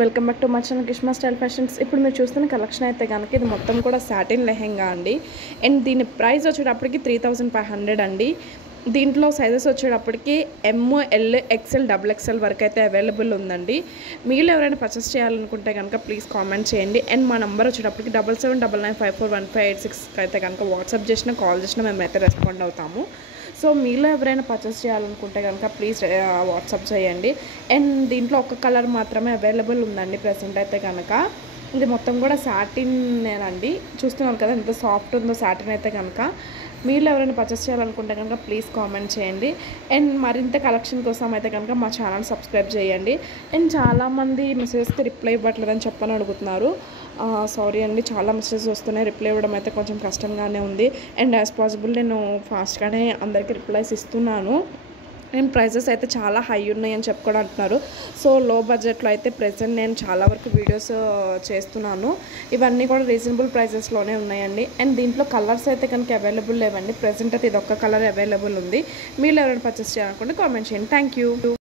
Welcome back to my channel Kishma style fashions. ఇప్పుడు మీరు చూస్తున్న కలెక్షన్ అయితే కనుక ఇది మొత్తం కూడా సాటిన్ లెహెంగా అండి. అండ్ దీని ప్రైస్ వచ్చేటప్పటికి 3500 అండి. దీంట్లో సైజెస్ వచ్చేటప్పటికి ML XL XXL వరకు అయితే అవైలబుల్ ఉందండి. మీరు ఎవరైనా పర్చేస్ చేయాలనుకుంటే కనుక ప్లీజ్ కామెంట్ చేయండి. అండ్ మా నెంబర్ వచ్చేటప్పటికి 7799541586 అయితే కనుక వాట్సాప్ చేసినా కాల్ చేసినా మేమైతే రెస్పాండ్ అవుతాము. సో మీలో ఎవరైనా పర్చేస్ చేయాలనుకుంటే కనుక ప్లీజ్ వాట్సాప్ చేయండి. అండ్ దీంట్లో ఒక కలర్ మాత్రమే అవైలబుల్ ఉందండి ప్రెసెంట్ అయితే కనుక. ఇది మొత్తం కూడా సాటినేనండి. చూస్తున్నాను కదా ఎంత సాఫ్ట్ ఉందో సాటిన్ అయితే కనుక. మీరు ఎవరైనా పర్చేస్ చేయాలనుకుంటే కనుక ప్లీజ్ కామెంట్ చేయండి. అండ్ మరింత కలెక్షన్ కోసం అయితే కనుక మా ఛానల్ సబ్స్క్రైబ్ చేయండి. అండ్ చాలామంది మెసేజెస్కి రిప్లై ఇవ్వట్లేదని చెప్పని అడుగుతున్నారు. సారీ అండి, చాలా మెసేజెస్ వస్తున్నాయి. రిప్లై ఇవ్వడం అయితే కొంచెం కష్టంగానే ఉంది. అండ్ యాజ్ పాసిబుల్ నేను ఫాస్ట్గానే అందరికీ రిప్లైస్ ఇస్తున్నాను. అండ్ ప్రైజెస్ అయితే చాలా హై ఉన్నాయని చెప్పి కూడా అంటున్నారు. సో లో బడ్జెట్లో అయితే ప్రెజెంట్ నేను చాలా వరకు వీడియోస్ చేస్తున్నాను. ఇవన్నీ కూడా రీజనబుల్ ప్రైజెస్లోనే ఉన్నాయండి. అండ్ దీంట్లో కలర్స్ అయితే కనుక అవైలబుల్ లేవండి. ప్రెజెంట్ అయితే ఇది ఒక్క కలర్ అవైలబుల్ ఉంది. మీరు ఎవరైనా పర్చేస్ చేయాలనుకుంటే కామెంట్ చేయండి. Thank you.